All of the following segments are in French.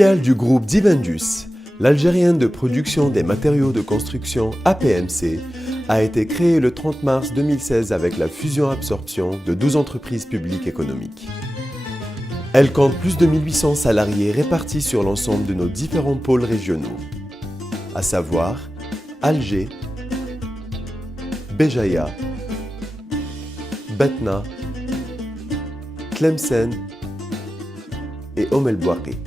Filiale du groupe Divendus, l'Algérien de production des matériaux de construction APMC a été créée le 30 mars 2016 avec la fusion-absorption de 12 entreprises publiques économiques. Elle compte plus de 1800 salariés répartis sur l'ensemble de nos différents pôles régionaux, à savoir Alger, Béjaïa, Batna, Tlemcen et El Bouakhi.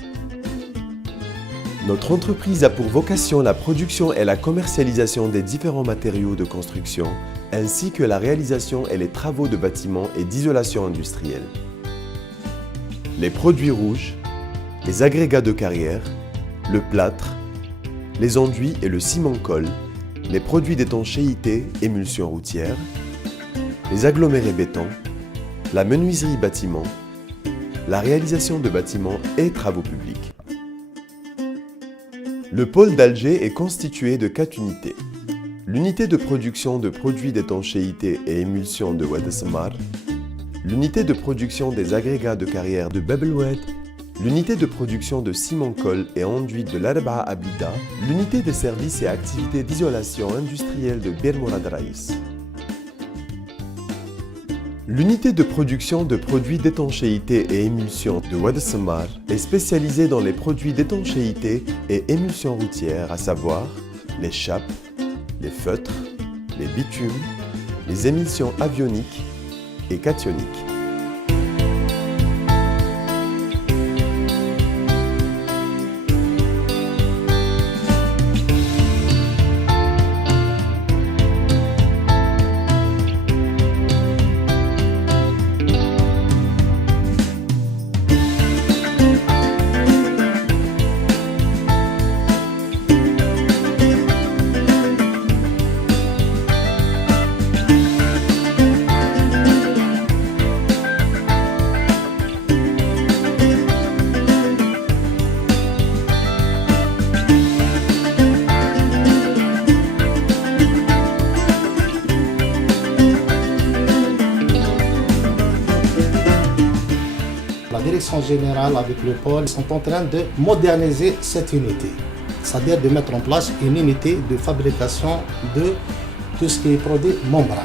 Notre entreprise a pour vocation la production et la commercialisation des différents matériaux de construction, ainsi que la réalisation et les travaux de bâtiments et d'isolation industrielle. Les produits rouges, les agrégats de carrière, le plâtre, les enduits et le ciment-colle, les produits d'étanchéité, émulsion routière, les agglomérés béton, la menuiserie bâtiment, la réalisation de bâtiments et travaux publics. Le pôle d'Alger est constitué de 4 unités. L'unité de production de produits d'étanchéité et émulsion de Oued Samar, l'unité de production des agrégats de carrière de Bab el Oued, l'unité de production de ciment-colle et enduit de l'Arba'a Abida, l'unité des services et activités d'isolation industrielle de Bir Mourad Raïs. L'unité de production de produits d'étanchéité et émulsion de Oued Samar est spécialisée dans les produits d'étanchéité et émulsion routière, à savoir les chapes, les feutres, les bitumes, les émulsions avioniques et cationiques. La direction générale avec le pôle sont en train de moderniser cette unité, c'est-à-dire de mettre en place une unité de fabrication de tout ce qui est produit membrane.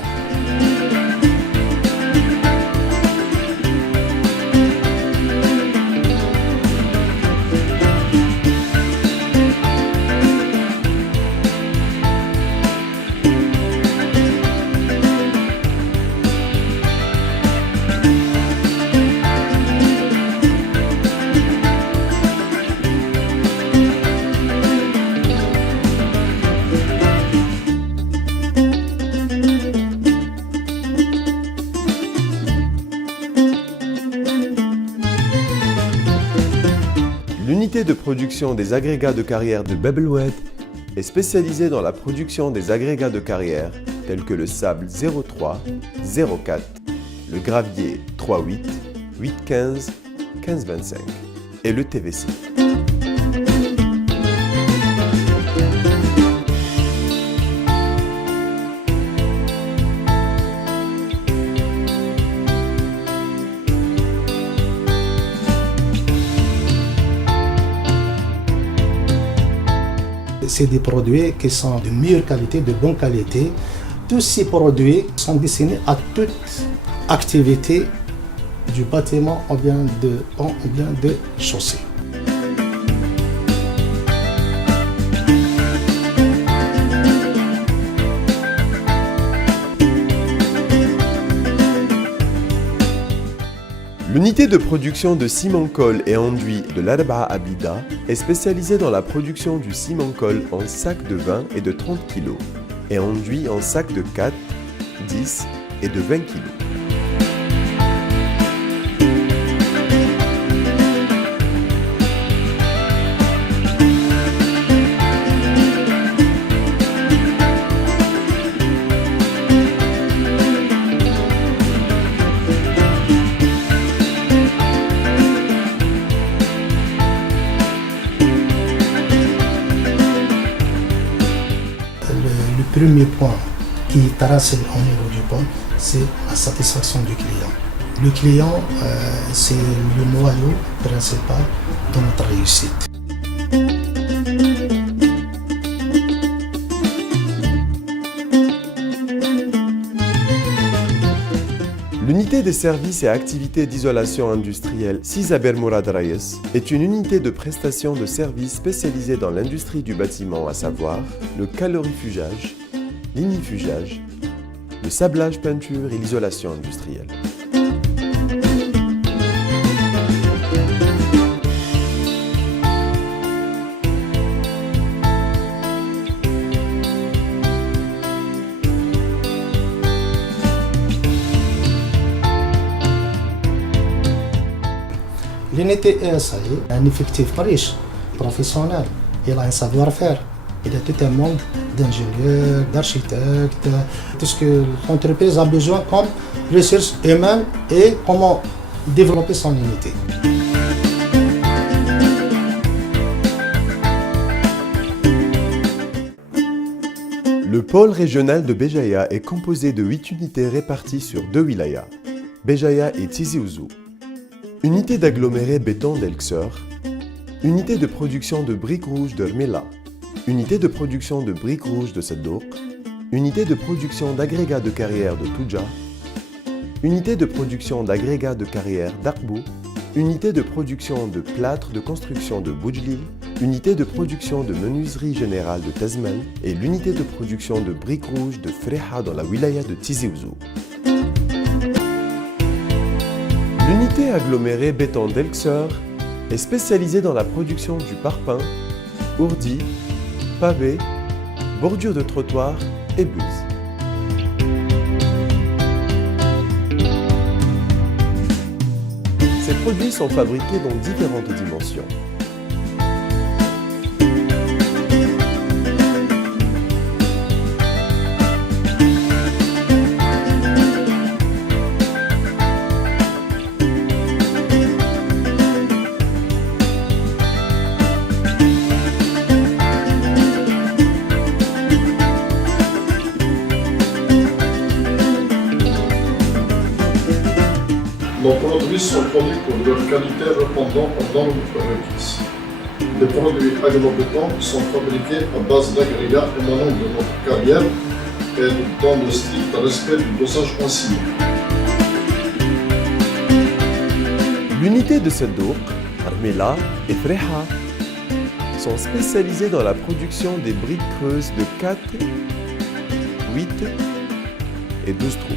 L'unité de production des agrégats de carrière de Bab el Oued est spécialisée dans la production des agrégats de carrière tels que le sable 03, 04, le gravier 38, 815, 1525 et le TVC. C'est des produits qui sont de meilleure qualité, de bonne qualité. Tous ces produits sont destinés à toute activité du bâtiment ou bien de pont ou bien de chaussée. L'unité de production de ciment-colle et enduit de l'Arba'a Abida est spécialisée dans la production du ciment-colle en sacs de 20 et de 30 kg et enduit en sacs de 4, 10 et de 20 kg. Le premier point qui est tracé au niveau du pont, c'est la satisfaction du client. Le client, c'est le noyau principal de notre réussite. L'unité des services et activités d'isolation industrielle Sizaber Mourad Rayes est une unité de prestation de services spécialisée dans l'industrie du bâtiment, à savoir le calorifugage, l'ignifugage, le sablage peinture et l'isolation industrielle. L'unité ESAI a un effectif riche, professionnel. Il a un savoir-faire. Il y a tout un monde d'ingénieurs, d'architectes, tout ce que l'entreprise a besoin comme ressources humaines et comment développer son unité. Le pôle régional de Béjaïa est composé de 8 unités réparties sur 2 wilayas, Béjaïa et Tizi Ouzou. Unité d'aggloméré béton d'Elkseur, unité de production de briques rouges de Rmela, unité de production de briques rouges de Seddouk, unité de production d'agrégats de carrière de Toudja, unité de production d'agrégats de carrière d'Arbou, unité de production de plâtre de construction de Boudjlil, unité de production de menuiserie générale de Tezmel et l'unité de production de briques rouges de Freha dans la wilaya de Tizi Ouzou. L'unité agglomérée béton d'Elkseur est spécialisée dans la production du parpaing, ourdi, pavé, bordure de trottoir et buse. Ces produits sont fabriqués dans différentes dimensions. Nos produits sont connus pour leur qualité répondant aux normes requises. Les produits agro-béton sont fabriqués à base d'agrégats émanant de notre carrière et dans le strict respect du dosage consigné. L'unité de Seddouk, Rmela et Freha sont spécialisées dans la production des briques creuses de 4, 8 et 12 trous.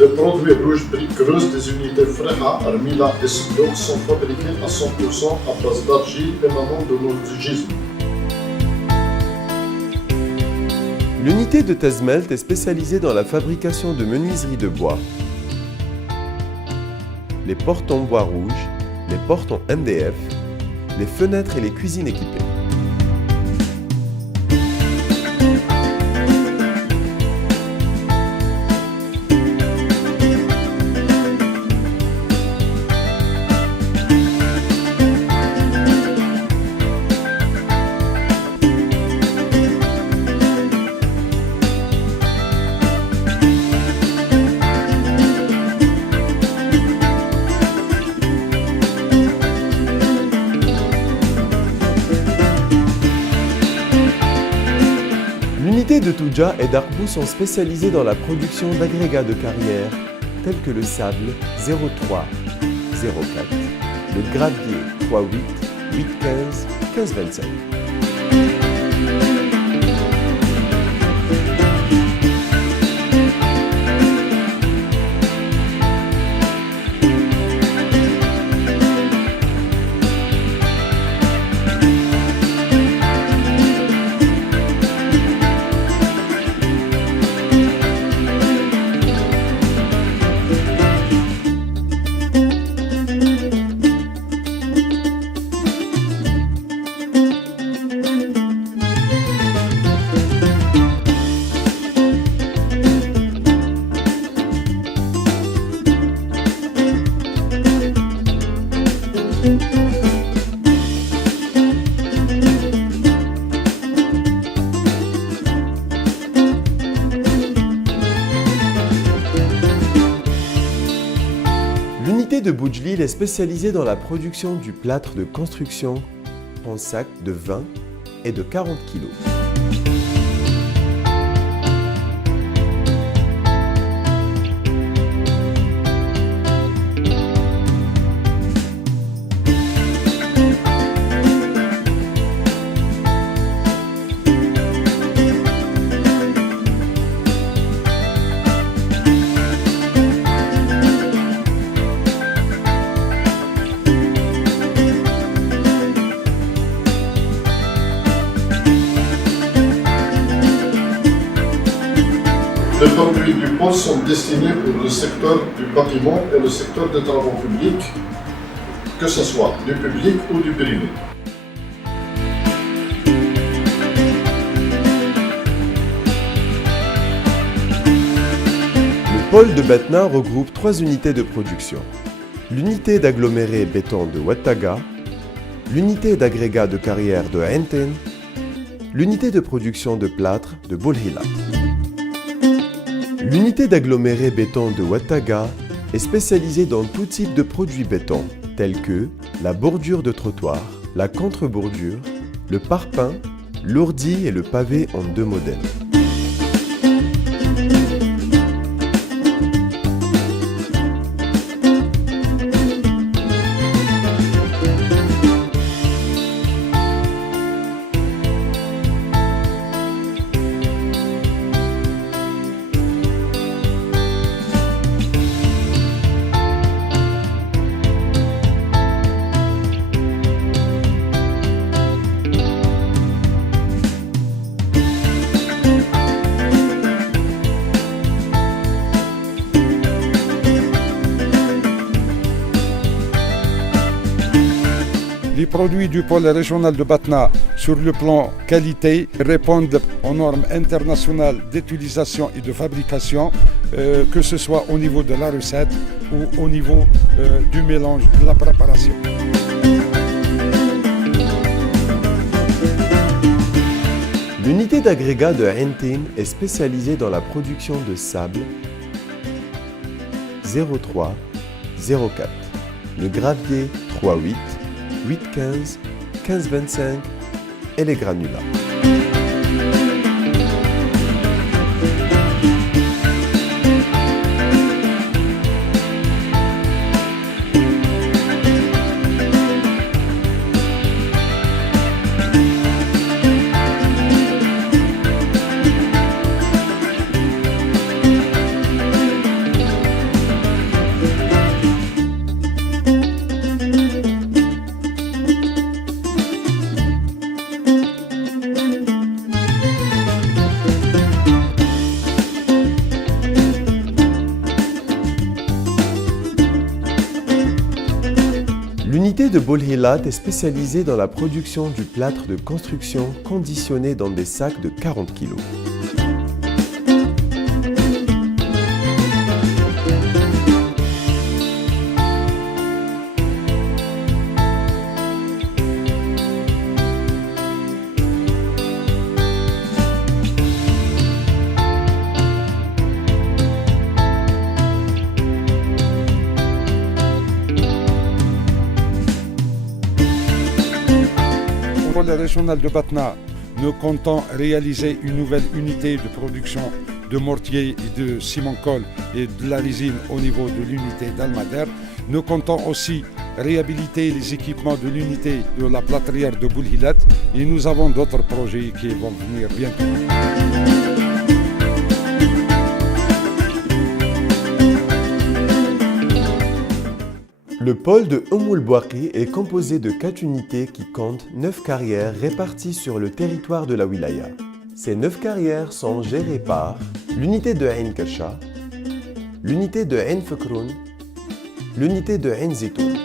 Les produits rouges briques creuses des unités Freha, Rmela et Seddouk sont fabriqués à 100% à base d'argile émanant de nos gisements. L'unité de Tezmelt est spécialisée dans la fabrication de menuiseries de bois, les portes en bois rouge, les portes en MDF, les fenêtres et les cuisines équipées. L'unité de Toudja et d'Arbou sont spécialisées dans la production d'agrégats de carrière tels que le sable 03, 04, le gravier 38, 815, 1525. de Boujlil est spécialisée dans la production du plâtre de construction en sacs de 20 et de 40 kg. Les produits du pôle sont destinés pour le secteur du bâtiment et le secteur des travaux publics, que ce soit du public ou du privé. Le pôle de Batna regroupe 3 unités de production. L'unité d'aggloméré béton de Ouattaga, l'unité d'agrégat de carrière de Enten, l'unité de production de plâtre de Boulhilat. L'unité d'aggloméré béton de Ouattaga est spécialisée dans tout type de produits béton, tels que la bordure de trottoir, la contre-bordure, le parpaing, l'ourdi et le pavé en 2 modèles. Les produits du pôle régional de Batna sur le plan qualité répondent aux normes internationales d'utilisation et de fabrication, que ce soit au niveau de la recette ou au niveau du mélange de la préparation. L'unité d'agrégat de Enten est spécialisée dans la production de sable 03-04, le gravier 3-8, 8-15, 15-25 et les granulats. L'unité de Boulhilat est spécialisée dans la production du plâtre de construction conditionné dans des sacs de 40 kg. Pour le régional de Batna, nous comptons réaliser une nouvelle unité de production de mortier et de ciment-colle et de la résine au niveau de l'unité d'Almader. Nous comptons aussi réhabiliter les équipements de l'unité de la plâtrière de Boulhilat et nous avons d'autres projets qui vont venir bientôt. Le pôle de Oumoul Bouakhi est composé de 4 unités qui comptent 9 carrières réparties sur le territoire de la wilaya. Ces 9 carrières sont gérées par l'unité de Ain Kasha, l'unité de Ain Fekroun, l'unité de Ain Zitoun.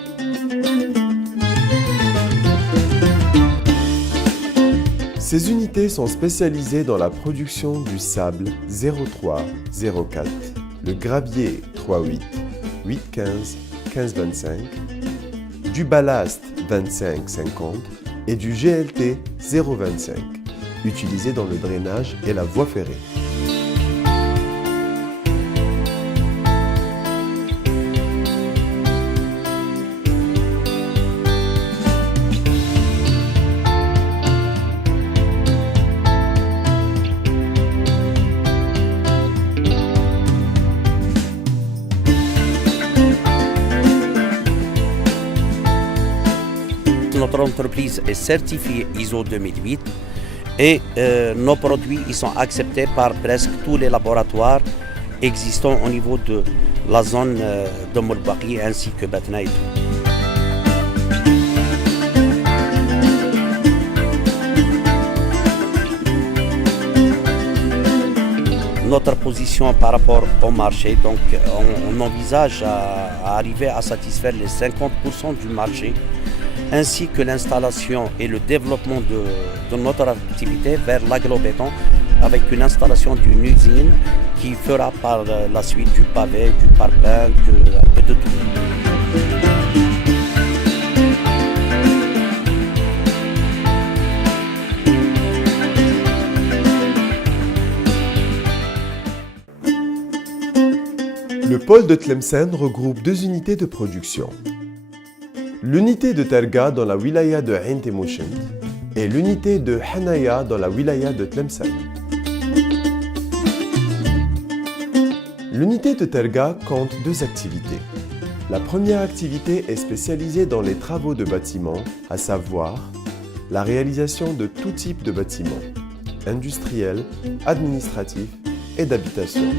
Ces unités sont spécialisées dans la production du sable 03-04, le gravier 3-8, 8-15, 15-25, du ballast 25-50 et du GLT 0-25, utilisé dans le drainage et la voie ferrée. Notre entreprise est certifiée ISO 2008 et nos produits ils sont acceptés par presque tous les laboratoires existants au niveau de la zone de Moulbaki ainsi que Batna et tout. Notre position par rapport au marché, donc on envisage à arriver à satisfaire les 50% du marché, ainsi que l'installation et le développement de notre activité vers l'agrobéton avec une installation d'une usine qui fera par la suite du pavé, du parpaing, un peu de tout. Le pôle de Tlemcen regroupe deux unités de production. L'unité de Terga dans la wilaya de Ain Temouchent et l'unité de Hanaya dans la wilaya de Tlemcen. L'unité de Terga compte deux activités. La première activité est spécialisée dans les travaux de bâtiments, à savoir la réalisation de tout type de bâtiments, industriels, administratifs et d'habitation.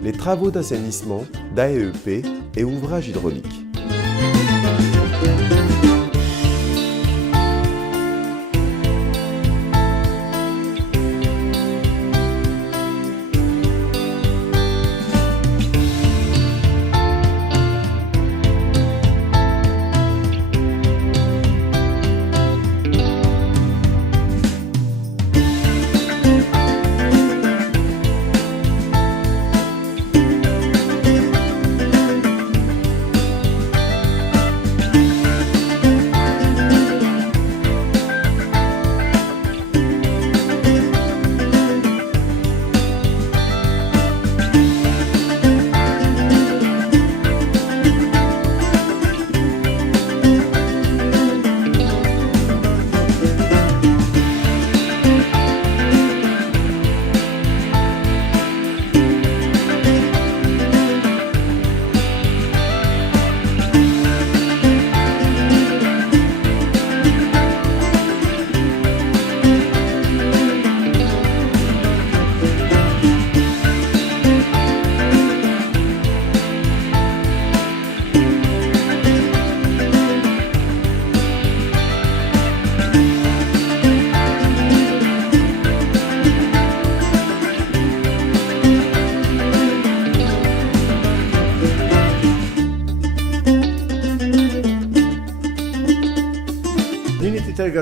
Les travaux d'assainissement, d'AEP et ouvrages hydrauliques.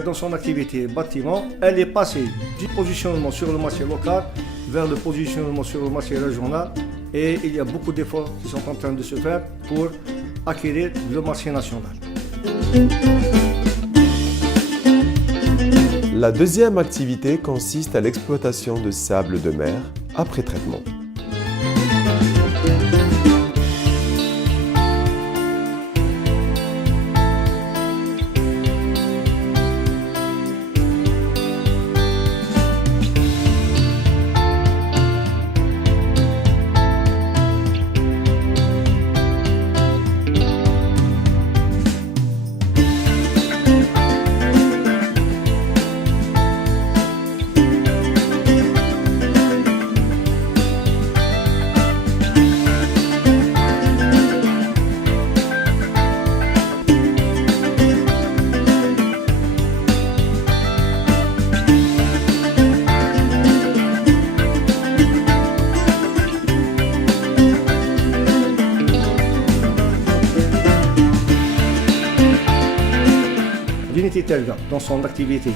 Dans son activité bâtiment, elle est passée du positionnement sur le marché local vers le positionnement sur le marché régional et il y a beaucoup d'efforts qui sont en train de se faire pour acquérir le marché national. La deuxième activité consiste à l'exploitation de sable de mer après traitement. L'unité Terga, dans son activité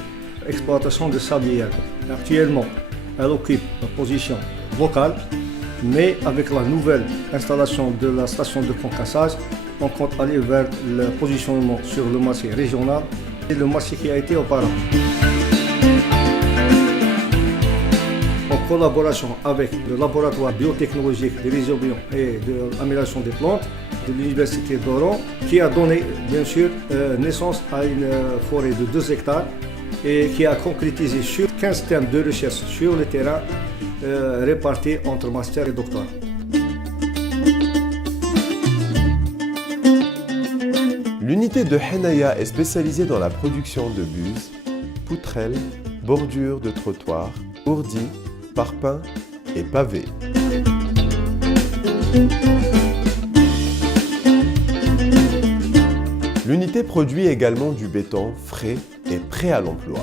exploitation de sablières, actuellement, elle occupe la position locale, mais avec la nouvelle installation de la station de concassage, on compte aller vers le positionnement sur le marché régional et le marché qui a été auparavant. En collaboration avec le laboratoire biotechnologique de rhizobium et de l'amélioration des plantes de l'université d'Oran, qui a donné bien sûr naissance à une forêt de 2 hectares et qui a concrétisé sur 15 thèmes de recherche sur le terrain répartis entre master et doctorat. L'unité de Henaya est spécialisée dans la production de buses, poutrelles, bordures de trottoirs, ourdis, parpaings et pavés. L'unité produit également du béton frais et prêt à l'emploi.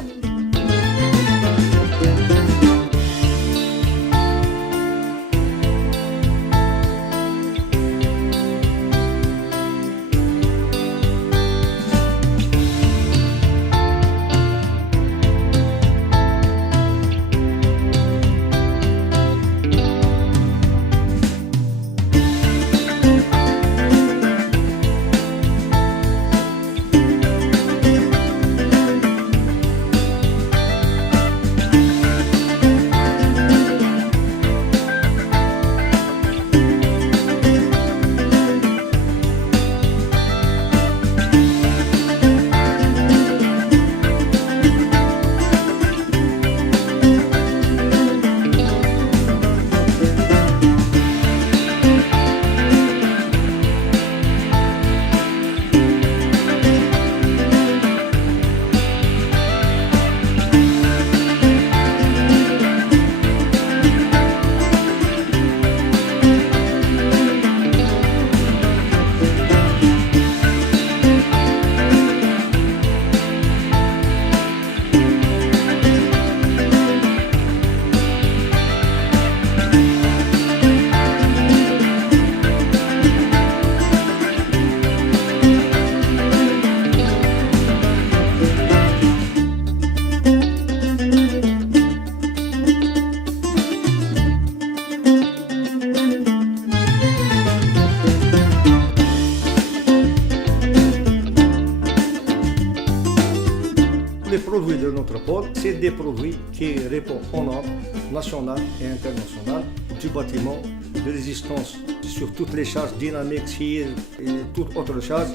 Les produits de notre pôle, c'est des produits qui répondent aux normes nationales et internationales du bâtiment, de résistance sur toutes les charges dynamiques, cire et toute autre charge.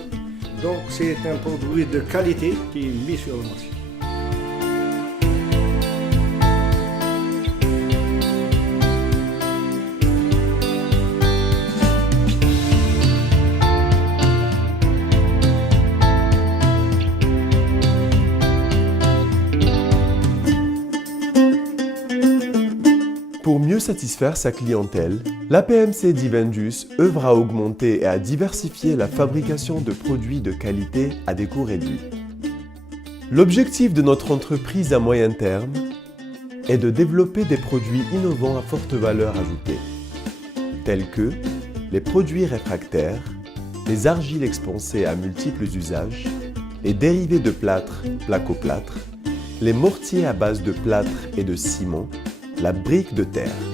Donc c'est un produit de qualité qui est mis sur le marché. Pour mieux satisfaire sa clientèle, l'APMC Divendus œuvre à augmenter et à diversifier la fabrication de produits de qualité à des coûts réduits. L'objectif de notre entreprise à moyen terme est de développer des produits innovants à forte valeur ajoutée, tels que les produits réfractaires, les argiles expansées à multiples usages, les dérivés de plâtre, placo-plâtre, les mortiers à base de plâtre et de ciment, la brique de terre.